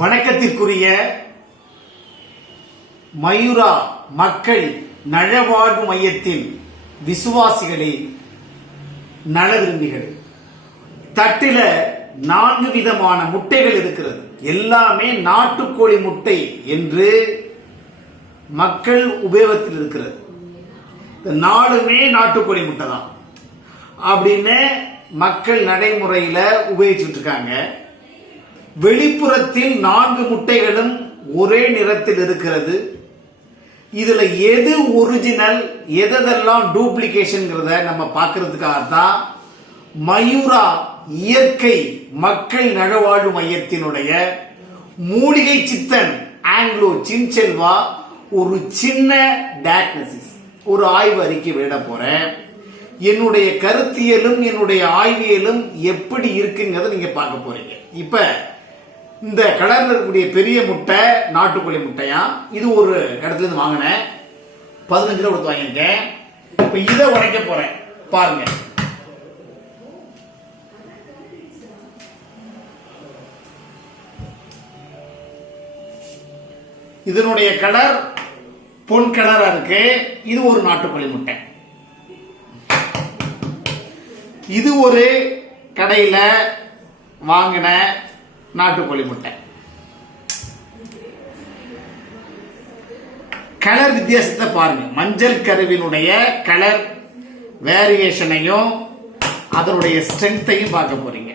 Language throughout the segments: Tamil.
வணக்கத்திற்குரிய மயூரா மக்கள் நலவாழ்வு மையத்தின் விசுவாசிகளே, நல விரும்பிகளே, தட்டில 4 விதமான முட்டைகள் இருக்கிறது. எல்லாமே நாட்டுக்கோழி முட்டை என்று மக்கள் உபயோகத்தில் இருக்கிறது. இந்த 4மே நாட்டுக்கோழி முட்டை தான் அப்படின்னு மக்கள் நடைமுறையில உபயோகிச்சுட்டு இருக்காங்க. வெளிப்புறத்தில் 4 முட்டைகளும் ஒரே நிறத்தில் இருக்கிறது. இதுல எது ஒரிஜினல் எதெல்லாம் டூப்ளிகேஷன் நம்ம பார்க்கிறதுக்காக தான் மயூரா இயற்கை மக்கள் நலவாழ்வு மையத்தினுடைய மூலிகை சித்தன் ஆங்கிலோ சின்செல்வா ஒரு சின்ன டயக்னோசிஸ் ஒரு ஆய்வு அறிக்கை வெளியிட போறேன். என்னுடைய கருத்தியலும் என்னுடைய ஆய்வியலும் எப்படி இருக்குங்கிறத நீங்க பார்க்க போறீங்க. இப்ப இந்த கலர்ல இருக்கக்கூடிய பெரிய முட்டை நாட்டுக்கோழி முட்டையா, இது ஒரு இடத்துல இருந்து வாங்கினேன், 15 ரூபா கொடுத்து வாங்கியிருக்கேன். இப்ப இதை உடைக்க போறேன், பாருங்க. இதனுடைய கலர் பொன் கலரா இருக்கு. இது ஒரு நாட்டுக்கோழி முட்டை. இது ஒரு கடையில வாங்கின நாட்டுக்கோழி முட்டை. கலர் வித்தியாசத்தை பாருங்க. மஞ்சள் கருவினுடைய கலர் வேரியேஷனையும் அதனுடைய ஸ்ட்ரென்த்தையும் பார்க்க போறீங்க.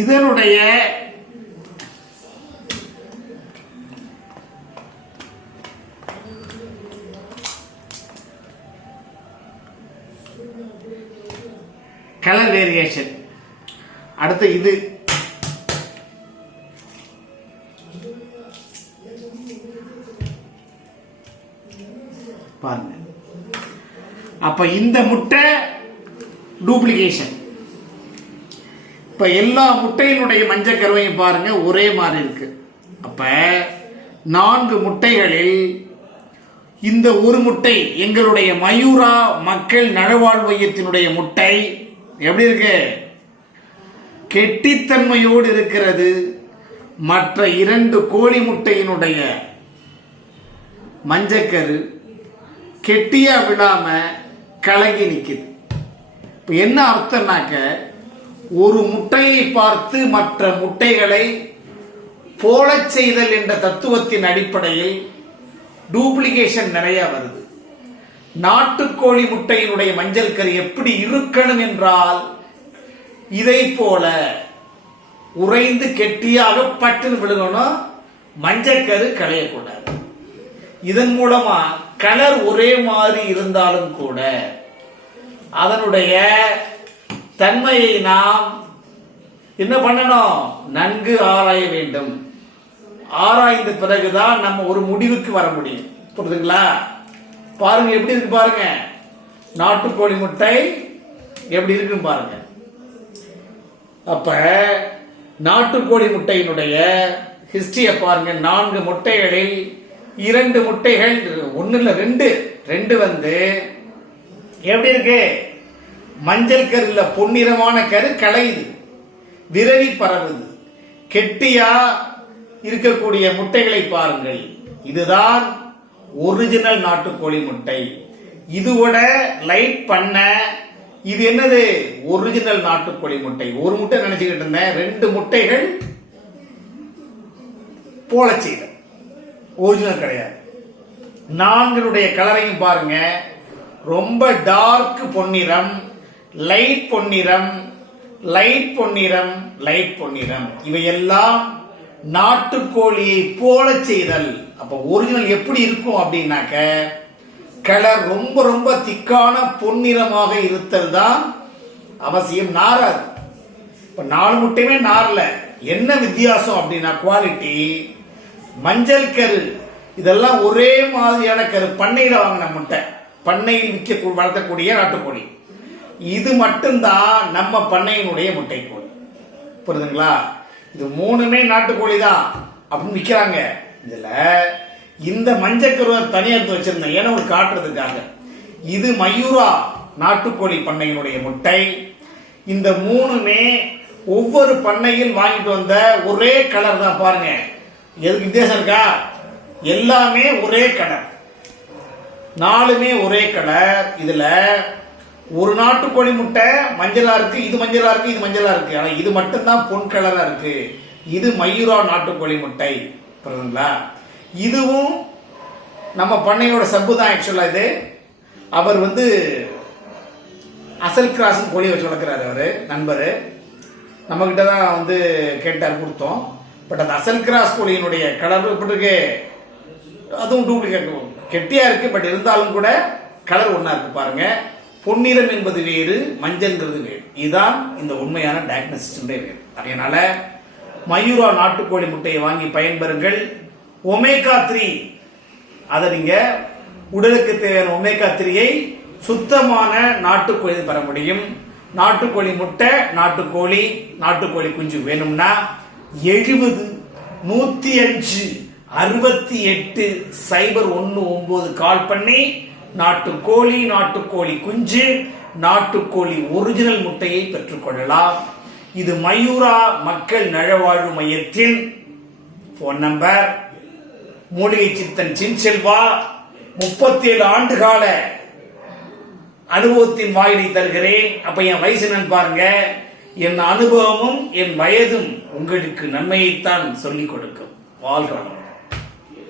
இதனுடைய கலர் வேரியேஷன். அடுத்து இது பாருங்க. அப்ப இந்த முட்டை டூப்ளிகேஷன். இப்ப எல்லா முட்டையினுடைய மஞ்சள் கருவையும் பாருங்க, ஒரே மாதிரி இருக்கு. அப்ப 4 முட்டைகளில் இந்த ஒரு முட்டை எங்களுடைய மயூரா மக்கள் நலவாழ்வு மையத்தினுடைய முட்டை எப்படி இருக்கு? கெட்டித்தன்மையோடு இருக்கிறது. மற்ற 2 கோழி முட்டையினுடைய மஞ்சக்கரு கெட்டியா விடாம கலங்கி நிக்குது. இப்ப என்ன அர்த்தம்னாக்க, ஒரு முட்டையை பார்த்து மற்ற முட்டைகளை போலச் செய்தல் என்ற தத்துவத்தின் அடிப்படையில் டூப்ளிகேஷன் நிறைய வருது. நாட்டுக்கோழி முட்டையினுடைய மஞ்சள் கரு எப்படி இருக்கணும் என்றால், இதை போல உறைந்து கெட்டியாக பட்டுன்னு விழுகணும், மஞ்சள் கரு களையக்கூடாது. இதன் மூலமா கலர் ஒரே மாதிரி இருந்தாலும் கூட அதனுடைய தன்மையை நாம் என்ன பண்ணணும்? நன்கு ஆராய வேண்டும். ஆராய்ந்த பிறகுதான் நம்ம ஒரு முடிவுக்கு வர முடியும். புரியுதுங்களா? பாருங்க எப்படி இருக்கு பாருங்க. நாட்டுக்கோழி முட்டை எப்படி இருக்குன்னு பாருங்க. அப்ப நாட்டுக்கோழி முட்டையினுடைய ஹிஸ்டரிய பாருங்க. 4 முட்டைகளில் 2 முட்டைகள், 1 இல்ல 2 வந்து எப்படி இருக்கு? மஞ்சள் கருல பொன்னிறமான கரு கலையுது, விரவி பரவுது. கெட்டியா இருக்கக்கூடிய முட்டைகளை பாருங்கள். இதுதான் ஒரிஜினல் நாட்டுக்கோழி முட்டை. இதோட லைட் பண்ண இது என்னது? ஒரிஜினல் நாட்டுக்கோழி முட்டை. ஒரு முட்டை நினைச்சுக்கிட்டு இருந்தேன், 2 முட்டைகள் போல செய்த ஒரிஜினல் கிடையாது. 4 கலரையும் பாருங்க. ரொம்ப டார்க் பொன்னிறம், லைட் பொன்னிறம், லைட் பொன்னிறம், லைட் பொன்னிறம். இவையெல்லாம் நாட்டுக்கோழியை போல செய்தல். அப்ப ஒரிஜினல் எப்படி இருக்கும் அப்படின்னாக்க, கலர் ரொம்ப ரொம்ப திக்கான பொன்னிறமாக இருத்தல் தான் அவசியம். நாராது. இப்ப 4 முட்டையுமே நார்ல. என்ன வித்தியாசம் அப்படின்னா, குவாலிட்டி, மஞ்சள் கரு இதெல்லாம் ஒரே மாதிரியான கரு. பண்ணையில வாங்கின முட்டை, பண்ணையில் வளர்த்தக்கூடிய நாட்டுக்கோழி. இது மட்டும்தான் நம்ம பண்ணையினுடைய முட்டைக்கோழி. புரியுதுங்களா? இது 3மே நாட்டுக்கோழி தான் அப்படின்னு விற்கிறாங்க. இதுல இந்த மஞ்சக்கருவை தனியா எடுத்து வச்சிருந்தேன், ஏன்னா ஒரு காட்டுறதுக்காக. இது மயூரா நாட்டுக்கோழி பண்ணையினுடைய முட்டை. இந்த 3மே ஒவ்வொரு பண்ணையில் வாங்கிட்டு வந்த ஒரே கலர் தான். பாருங்க, எதுக்கு வித்தியாசம் இருக்கா? எல்லாமே ஒரே கலர், 4மே ஒரே கலர். இதுல ஒரு நாட்டுக்கோழி முட்டை மஞ்சளா இருக்கு, இது மஞ்சளா இருக்கு, இது மஞ்சளா இருக்கு. ஆனா இது மட்டும்தான் பொன் கலரா இருக்கு. இது மயூரா நாட்டுக்கோழி முட்டை. புரியுதுங்களா? இதுவும் நம்ம பண்ணையோட சப்பு தான். ஆக்சுவலா இது அவர் அசல் கிராஸ் கோழி வச்சு வளர்க்கிறாரு. அவரு நண்பர் நம்ம கிட்ட தான் கேட்டார், கொடுத்தோம். பட் அந்த அசல் கிராஸ் கோழியினுடைய கலர் எப்படி இருக்கு? அதுவும் டூப்ளிகேட் கெட்டியா இருக்கு. பட் இருந்தாலும் கூட கலர் ஒன்னா இருக்கு. பாருங்க, பொன்னிறம் என்பது வேறு, மஞ்சள்ங்கிறது வேறு. இதுதான் இந்த உண்மையான டயக்னோசிஸ் வேறு. அதனால மயூரா நாட்டுக்கோழி முட்டையை வாங்கி பயன்பெறுங்கள். ஒமேகா 3 அதை நீங்க உடலுக்கு தேவையான ஒமேகா 3ஐ சுத்தமான நாட்டுக்கோழி பெற முடியும். நாட்டுக்கோழி முட்டை, நாட்டுக்கோழி குஞ்சு வேணும்னா 70 105 68 019 கால் பண்ணி நாட்டுக்கோழி குஞ்சு, நாட்டுக்கோழி ஒரிஜினல் முட்டையை பெற்றுக்கொள்ளலாம். இது மயூரா மக்கள் நலவாழ்வு மையத்தின் போன் நம்பர். மூலிகை சித்தன் சின்செல்வா 37 ஆண்டுகால அனுபவத்தின் வாயிலை தருகிறேன். அப்ப என் வயசு என்னன்னு பாருங்க. என் அனுபவமும் என் வயதும் உங்களுக்கு நன்மையைத்தான் சொல்லிக் கொடுக்கும். வாழ்க.